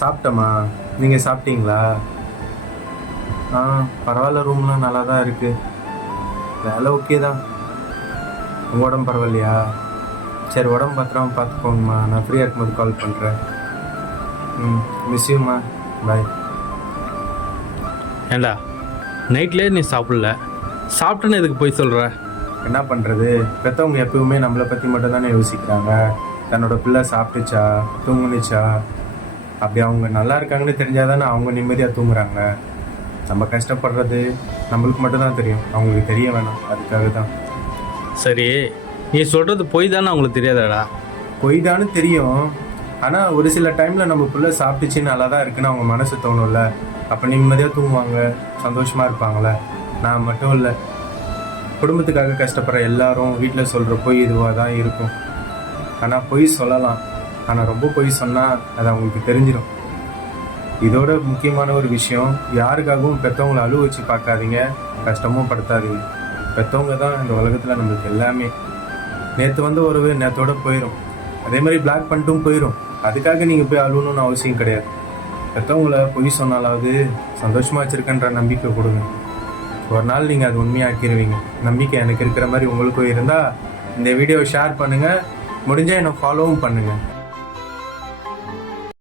சாப்பிட்டேம்மா. நீங்கள் சாப்பிட்டீங்களா? பரவாயில்ல, ரூம்லாம் நல்லா தான் இருக்குது. வேலை ஓகே தான். உங்கள் உடம்பு பரவாயில்லையா? சரி, உடம்பு பத்திரமா பார்த்துக்கோங்கம்மா. நான் ஃப்ரீயாக இருக்கும்போது கால் பண்ணுறேன். மிஸ் யூம்மா. பாய். ஏண்டா நைட்லேயே நீ சாப்பிடல, சாப்பிட்டேன்னு எதுக்கு போய் சொல்கிற? என்ன பண்ணுறது, பெற்றவங்க எப்பவுமே நம்மளை பற்றி மட்டும் தானே யோசிக்கிறாங்க. தன்னோட பிள்ளை சாப்பிட்டுச்சா, தூங்குனுச்சா, அப்படி அவங்க நல்லா இருக்காங்கன்னு தெரிஞ்சால் தானே அவங்க நிம்மதியாக தூங்குறாங்க. நம்ம கஷ்டப்படுறது நம்மளுக்கு மட்டும்தான் தெரியும், அவங்களுக்கு தெரிய வேணாம். அதுக்காக தான். சரி, நீ சொல்கிறது பொய் தானே அவங்களுக்கு தெரியாதாடா? பொய் தானு தெரியும். ஆனால் ஒரு சில டைமில் நம்ம பிள்ளை சாப்பிட்டுச்சு நல்லா தான் இருக்குன்னு அவங்க மனசு தோணும்ல. அப்போ நிம்மதியாக தூங்குவாங்க, சந்தோஷமாக இருப்பாங்களே. நான் மட்டும் இல்லை, குடும்பத்துக்காக கஷ்டப்படுற எல்லாரும் வீட்டில் சொல்கிற பொய் இதுவாக தான் இருக்கும். ஆனால் பொய் சொல்லலாம், ஆனால் ரொம்ப பொய் சொன்னால் அது அவங்களுக்கு தெரிஞ்சிடும். இதோட முக்கியமான ஒரு விஷயம், யாருக்காகவும் பெற்றவங்களை அழுவ வச்சு பார்க்காதீங்க, கஷ்டமும் படுத்தாதீங்க. பெற்றவங்க தான் இந்த உலகத்தில் நம்மளுக்கு எல்லாமே. நேற்று வந்து உறவு நேற்றோட போயிடும், அதே மாதிரி பிளாக் பண்ணிட்டும் போயிடும். அதுக்காக நீங்கள் போய் அழுவணும்னு அவசியம் கிடையாது. பெற்றவங்கள பொய் சொன்னாலாவது சந்தோஷமாக வச்சுருக்கன்ற நம்பிக்கை கொடுங்க. ஒரு நாள் நீங்கள் அது உண்மையாக்கிடுவீங்க. நம்பிக்கை எனக்கு இருக்கிற மாதிரி உங்களுக்கும் இருந்தால் இந்த வீடியோவை ஷேர் பண்ணுங்கள், முடிஞ்சால் என்னை ஃபாலோவும் பண்ணுங்கள்.